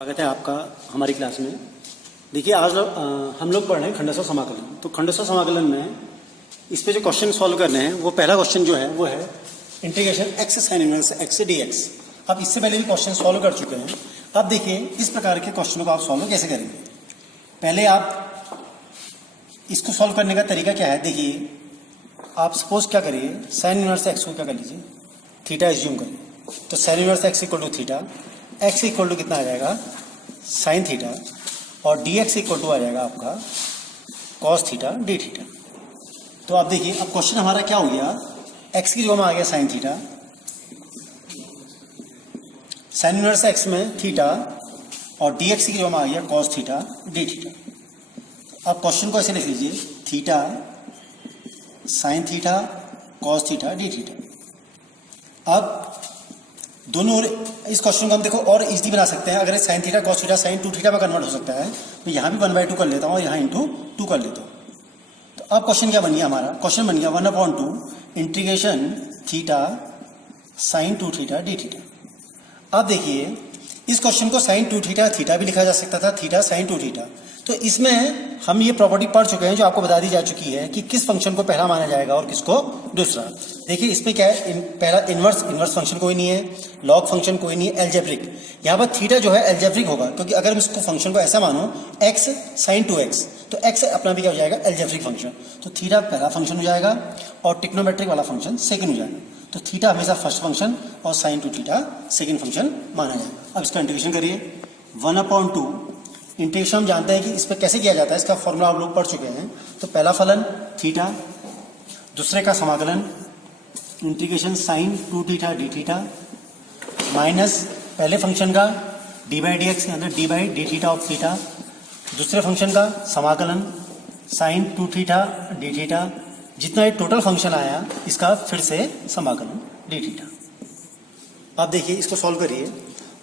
स्वागत है आपका हमारी क्लास में। देखिए आज हम लोग पढ़ रहे हैं खंडस्व समाकलन। तो खंडस्व समाकलन में इस पे जो क्वेश्चन सॉल्व करने हैं वो पहला क्वेश्चन जो है वो है integration x sign inverse x D x. आप इससे पहले भी क्वेश्चन सॉल्व कर चुके हैं। अब देखिए इस प्रकार के क्वेश्चनों को आप सॉल्व कैसे करेंगे। पहले आप इसको सॉल्व करने का तरीका क्या है। देखिए आप सपोज क्या करिए, साइन इनवर्स एक्स को क्या कर लीजिए, थीटा एज्यूम करिए। तो sine inverse x equal to theta, x equal to कितना आ जाएगा साइन थीटा, और डी एक्स इक्वल टू आ जाएगा आपका कॉस थीटा डी थीटा। तो आप देखिए अब क्वेश्चन हमारा क्या हो गया, एक्स की जगह में आ गया sine theta, sign inverse x में थीटा, और डी एक्स की जगह में आ गया कॉस थीटा डी थीटा। आप क्वेश्चन को ऐसे लिख लीजिए, theta sine theta cos theta D theta. अब दोनों इस क्वेश्चन को हम देखो और इजीली बना सकते हैं। अगर sign theta cos theta sine two theta में कन्वर्ट हो सकता है तो यहाँ भी 1/2 कर लेता हूँ और यहाँ इंटू 2 कर लेता हूँ। तो अब क्वेश्चन क्या बन गया हमारा, क्वेश्चन बन गया 1/2 integration theta sine two theta D theta. अब देखिए इस क्वेश्चन को साइन टू थीटा थीटा भी लिखा जा सकता था, थीटा साइन टू थीटा। तो इसमें हम ये प्रॉपर्टी पढ़ चुके हैं जो आपको बता दी जा चुकी है कि किस फंक्शन को पहला माना जाएगा और किसको दूसरा। देखिए इसमें क्या है, पहला इनवर्स फंक्शन कोई नहीं है, लॉग फंक्शन कोई नहीं है, एल्जेब्रिक। यहाँ पर थीटा जो है एल्जेब्रिक होगा, क्योंकि अगर हम इसको फंक्शन को ऐसा मानो एक्स साइन टू एक्स, तो एक्स अपना भी क्या हो जाएगा एल्जेब्रिक फंक्शन। तो थीटा पहला फंक्शन हो जाएगा और टिक्नोमेट्रिक वाला फंक्शन सेकंड हो जाएगा। तो थीटा हमेशा फर्स्ट फंक्शन और sign two theta second function माना जाएगा। अब इसका इंटीग्रेशन करिए, 1/2 इंटीग्रेशन हम जानते हैं कि इस पर कैसे किया जाता है, इसका फॉर्मूला आप लोग पढ़ चुके हैं। तो पहला फलन थीटा, दूसरे का समाकलन integration sign two theta D theta, minus पहले फंक्शन का डी बाई डी एक्स के अंदर D by d theta of theta, दूसरे फंक्शन का समाकलन sign two theta D theta, जितना ये टोटल फंक्शन आया इसका फिर से समाकलन डी थीटा। आप देखिए इसको सॉल्व करिए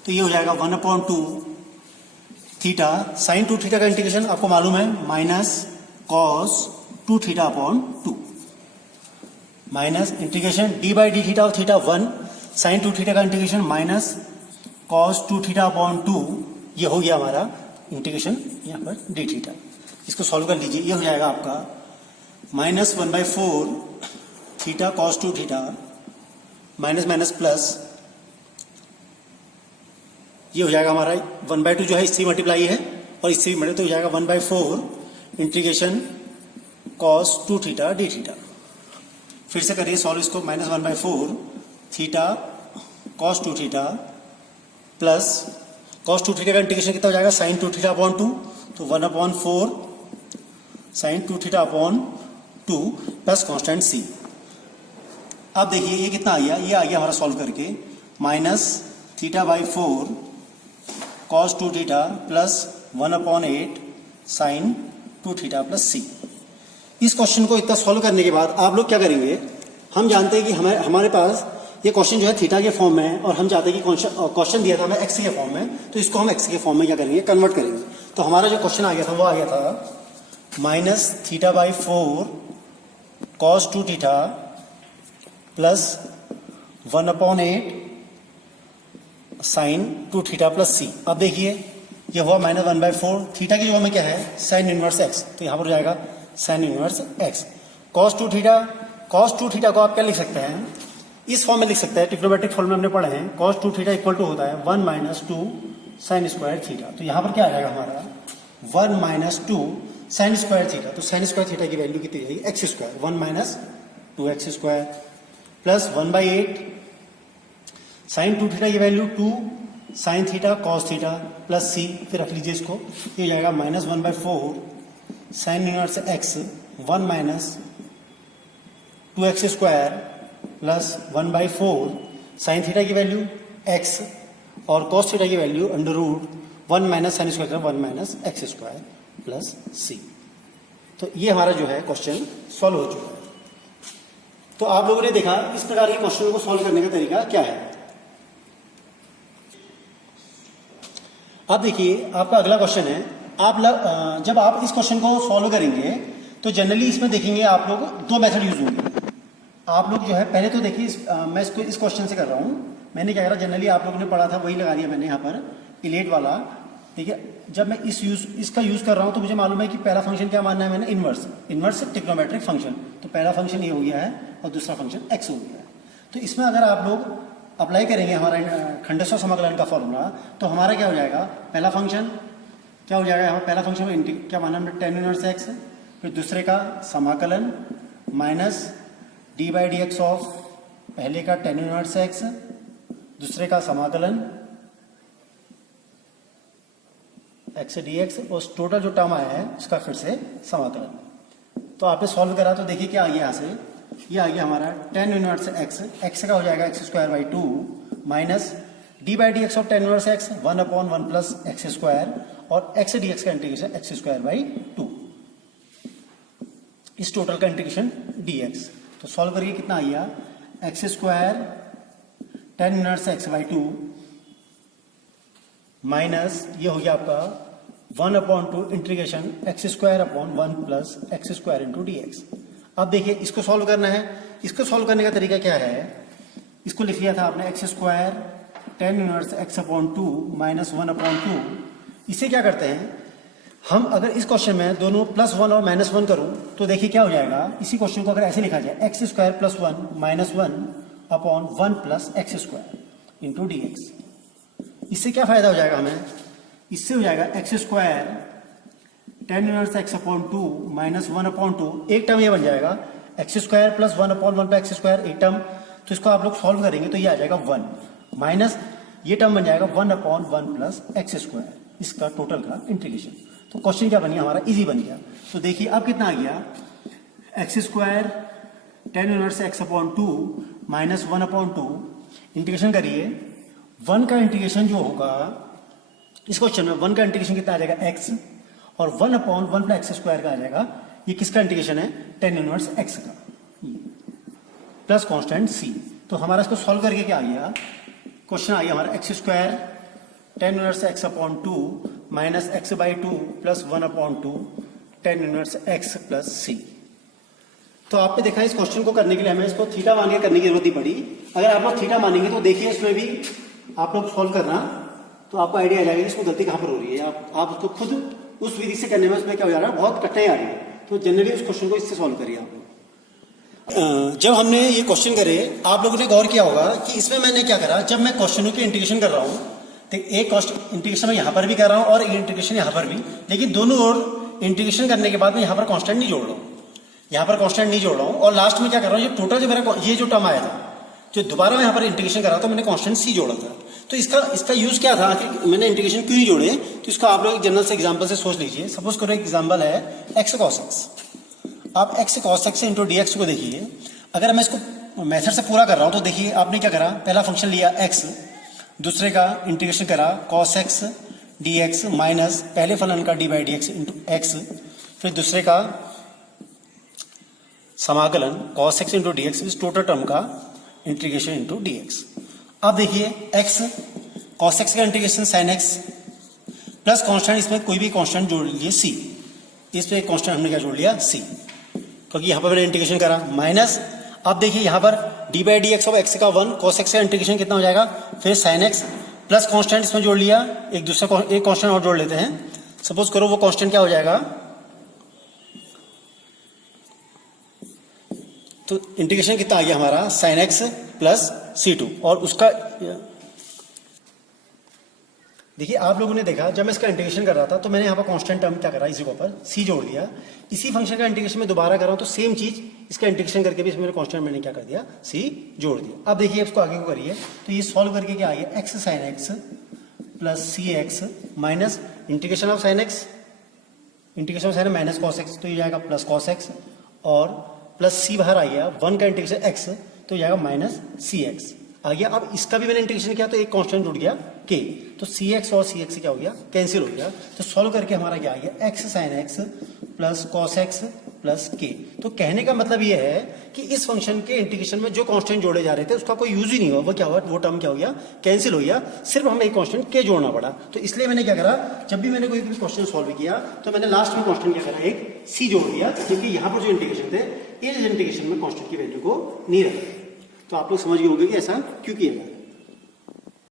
तो ये हो जाएगा 1/2 थीटा साइन टू थीटा का इंटीग्रेशन आपको मालूम है minus cos two theta upon 2, minus integration d by d theta of theta 1 sine two theta का integration minus cos two theta upon 2। ये हो गया हमारा इंटीग्रेशन यहाँ पर डी थीटा। इसको सॉल्व कर लीजिए, ये हो जाएगा आपका minus 1/4 theta cos two theta minus minus plus, ये हो जाएगा हमारा 1/2 जो है इससे मल्टीप्लाई है और इससे भी मल्टीप्लाई, तो हो जाएगा 1/4 integration cos two theta D theta. फिर से करिए सॉल्व इसको, minus 1/4 theta cos two theta plus cos two theta का इंटीग्रेशन कितना हो जाएगा साइन टू थीटा अपॉन 2, तो 1/4 sine two theta upon 2 plus constant C. अब देखिए ये कितना आ गया, ये आ गया हमारा सॉल्व करके minus theta by 4 cos two theta plus 1/8 sine two theta plus C. इस क्वेश्चन को इतना सॉल्व करने के बाद आप लोग क्या करेंगे, हम जानते हैं कि हमारे पास ये क्वेश्चन जो है थीटा के फॉर्म में है और हम चाहते हैं कि क्वेश्चन दिया था हमें एक्स के फॉर्म में, तो इसको हम एक्स के फॉर्म में क्या करेंगे कन्वर्ट करेंगे। तो हमारा जो क्वेश्चन आ गया था वो आ गया था minus theta by 4 cos two theta plus 1/8 sine two theta plus C. अब देखिए ये हुआ माइनस 1/4, थीटा की जगह में क्या है साइन इनवर्स एक्स, तो यहाँ पर हो जाएगा sign inverse x. Cos two theta को आप क्या लिख सकते हैं, इस फॉर्म में लिख सकते हैं, ट्रिग्नोमेट्रिक फॉर्म में हमने पढ़े हैं। Cos two theta equal to होता है 1 - 2 साइन स्क्वायर थीटा। तो यहाँ पर क्या आ जाएगा हमारा 1 - 2 साइन स्क्वायर थीटा। तो साइन स्क्वायर थीटा की वैल्यू कितनी जाएगी x square, 1 - 2x square plus 1/8 sine two theta की value 2 sine theta cos theta plus C. फिर रख लीजिए इसको, ये हो जाएगा minus 1/4 sine inverse x 1 - 2x square plus 1/4 sine theta की वैल्यू x और कॉस थीटा की value under root 1 minus sine square 1 - x square plus सी। तो ये हमारा जो है क्वेश्चन सॉल्व हो चुका है। तो आप लोगों ने देखा इस प्रकार के क्वेश्चन को सॉल्व करने का तरीका क्या है। अब देखिए आपका अगला क्वेश्चन है, जब आप इस क्वेश्चन को सॉल्व करेंगे तो जनरली इसमें देखेंगे आप लोग 2 मेथड यूज होंगे। आप लोग जो है पहले तो देखिए मैं इसको इस क्वेश्चन से कर रहा हूँ, मैंने क्या करा जनरली आप लोगों ने पढ़ा था वही लगा दिया मैंने यहाँ पर इलेट वाला देखिए जब मैं इसका यूज़ कर रहा हूँ तो मुझे मालूम है कि पहला फंक्शन क्या मानना है मैंने, इन्वर्स ट्रिग्नोमेट्रिक फंक्शन। तो पहला फंक्शन ये हो गया है और दूसरा फंक्शन एक्स हो गया है। तो इसमें अगर आप लोग अप्लाई करेंगे हमारा खंडेश्वर समाकलन का फॉर्मूला, तो हमारा क्या हो जाएगा, पहला फंक्शन क्या हो जाएगा, हमारा पहला फंक्शन में क्या माना हमने, tan इनवर्स एक्स, फिर दूसरे का समाकलन minus D by D x of पहले का tan इनवर्स एक्स, दूसरे का समाकलन एक्स डी एक्स, और टोटल जो टर्म आया है उसका फिर से समाकलन। तो आपने सॉल्व करा तो देखिए क्या आ गया, यहाँ से ये आ गया हमारा tan इनवर्स एक्स, एक्स का हो जाएगा x square by 2 minus D by D x of tan inverse x 1/1 plus x square, और एक्स डी एक्स का इंटीग्रेशन एक्स स्क्वायर बाई 2, इस टोटल का इंटीग्रेशन डी एक्स। तो सॉल्व करिए कितना आ गया, x square tan inverse x by 2 minus ये हो गया आपका 1/2 integration x square upon 1 plus x square into D x. अब देखिए इसको सॉल्व करना है, इसको सॉल्व करने का तरीका क्या है, इसको लिख लिया था आपने x square tan inverse x upon 2 minus 1/2। इसे क्या करते हैं हम, अगर इस क्वेश्चन में दोनों +1 और -1 करूं तो देखिए क्या हो जाएगा, इसी क्वेश्चन को अगर ऐसे लिखा जाए x square plus 1 minus 1 upon 1 plus x square into D x. इससे क्या फायदा हो जाएगा हमें, इससे हो जाएगा x square tan inverse x upon 2 minus 1/2, एक टर्म ये बन जाएगा x square plus 1/1 plus x square, एक टर्म, तो इसको आप लोग सॉल्व करेंगे तो ये आ जाएगा 1 माइनस ये टर्म बन जाएगा 1/1 प्लस एक्स स्क्वायर, इसका टोटल का इंटीग्रेशन। तो क्वेश्चन क्या बन गया हमारा, इजी बन गया। तो देखिए अब कितना आ गया, x square tan inverse x upon 2 minus 1/2 integration करिए, 1 का इंटीग्रेशन जो होगा इस क्वेश्चन में 1 का इंटीग्रेशन कितना आ जाएगा x, और 1/1 प्लस एक्स स्क्वायर का आ जाएगा, ये किसका इंटीग्रेशन है, tan इनवर्स x का प्लस कांस्टेंट c। तो हमारा इसको सॉल्व करके क्या आ गया, क्वेश्चन आ गया हमारा x square tan inverse x upon 2 minus x by 2 plus 1/2 tan inverse x plus c। तो आपने देखा इस क्वेश्चन को करने के लिए हमें इसको थीटा मान के करने की जरूरत ही पड़ी। अगर आप लोग थीटा मानेंगे तो देखिए इसमें भी आप लोग सॉल्व करना तो आपको आइडिया आ जाएगा इसको गलती कहाँ पर हो रही है। आप उसको खुद उस विधि से करने में उसमें क्या हो जा रहा है, बहुत कठिनाई आ रही है। तो जनरली उस क्वेश्चन को इससे सॉल्व करिए आप। जब हमने ये क्वेश्चन करे आप लोगों ने गौर किया होगा कि इसमें मैंने क्या करा, जब मैं क्वेश्चनों की इंटीग्रेशन कर रहा हूँ तो एक इंटीग्रेशन मैं यहाँ पर भी कर रहा हूँ और एक इंटीग्रेशन यहाँ पर भी, लेकिन दोनों ओर इंटीग्रेशन करने के बाद मैं यहाँ पर कांस्टेंट नहीं जोड़ रहा हूँ, यहाँ पर कांस्टेंट नहीं जोड़ रहा हूँ, और लास्ट में क्या कर रहा हूँ, ये टोटल जो मेरा ये जो टर्म आया था, जो दोबारा मैं यहाँ पर इंटीग्रेशन कर रहा था तो मैंने कांस्टेंट सी जोड़ा था। तो इसका यूज क्या था कि मैंने इंटीग्रेशन क्यों नहीं जोड़े, तो इसका आप लोग एक जनरल से एग्जांपल से सोच लीजिए। सपोज करो एक एग्जांपल है एक्स कॉस एक्स, आप x cos x into D x को देखिए। अगर मैं इसको मेथड से पूरा कर रहा हूँ तो देखिए आपने क्या करा, पहला फंक्शन लिया एक्स, दूसरे का इंटीग्रेशन करा cos x D x minus पहले फलन का D by D x into x, फिर दूसरे का समाकलन cos x into D x, इस टोटल टर्म का इंटीग्रेशन इंटू डी एक्स। अब देखिए एक्स कॉस एक्स का integration sign x plus constant, इसमें कोई भी कांस्टेंट जोड़ लीजिए सी, इस पे कांस्टेंट हमने क्या जोड़ लिया सी, क्योंकि यहाँ पर मैंने इंटीग्रेशन करा माइनस। अब देखिए यहाँ पर D by D x of x का 1 कॉस एक्स का इंटीग्रेशन कितना हो जाएगा, फिर साइन एक्स प्लस कांस्टेंट इसमें जोड़ लिया, एक दूसरा एक कांस्टेंट और जोड़ लेते हैं। सपोज करो वो कांस्टेंट क्या हो जाएगा, तो इंटीग्रेशन कितना आ गया हमारा साइन एक्स प्लस C2, और उसका देखिए आप लोगों ने देखा जब मैं इसका इंटीग्रेशन कर रहा था तो मैंने यहाँ पर कांस्टेंट टर्म क्या करा, इसी के ऊपर C जोड़ दिया। इसी फंक्शन का इंटीग्रेशन में दोबारा कर रहा हूँ तो सेम चीज इसका इंटीग्रेशन करके भी इसमें कांस्टेंट मैंने क्या कर दिया, C जोड़ दिया। अब देखिए इसको आगे को करिए तो ये सॉल्व करके क्या आ गया, x sine x plus C x minus integration of sine x, integration of sine minus cos x, तो ये जाएगा प्लस कॉस एक्स, और प्लस सी बाहर आ गया, 1 का इंटीग्रेशन एक्स तो जाएगा माइनस सी एक्स आ गया। अब इसका भी मैंने इंटीग्रेशन किया तो एक कांस्टेंट जुड़ गया के, तो सी एक्स और सी एक्स क्या हो गया, कैंसिल हो गया। तो सॉल्व करके हमारा क्या आ गया, x sine x plus cos x plus के। तो कहने का मतलब ये है कि इस फंक्शन के इंटीग्रेशन में जो कांस्टेंट जोड़े जा रहे थे उसका कोई यूज ही नहीं हुआ, वो क्या हुआ, वो टर्म क्या हो गया, कैंसिल हो गया, सिर्फ हमें एक कांस्टेंट के जोड़ना पड़ा। तो इसलिए मैंने क्या करा, जब भी मैंने कोई भी क्वेश्चन सॉल्व किया तो मैंने लास्ट में कांस्टेंट क्या करा, एक सी जोड़ दिया, क्योंकि यहाँ पर जो इंटीग्रेशन थे इस इंटीग्रेशन में कांस्टेंट की वैल्यू को नहीं रखा। तो आप लोग समझ गए होंगे कि ऐसा क्यों किया।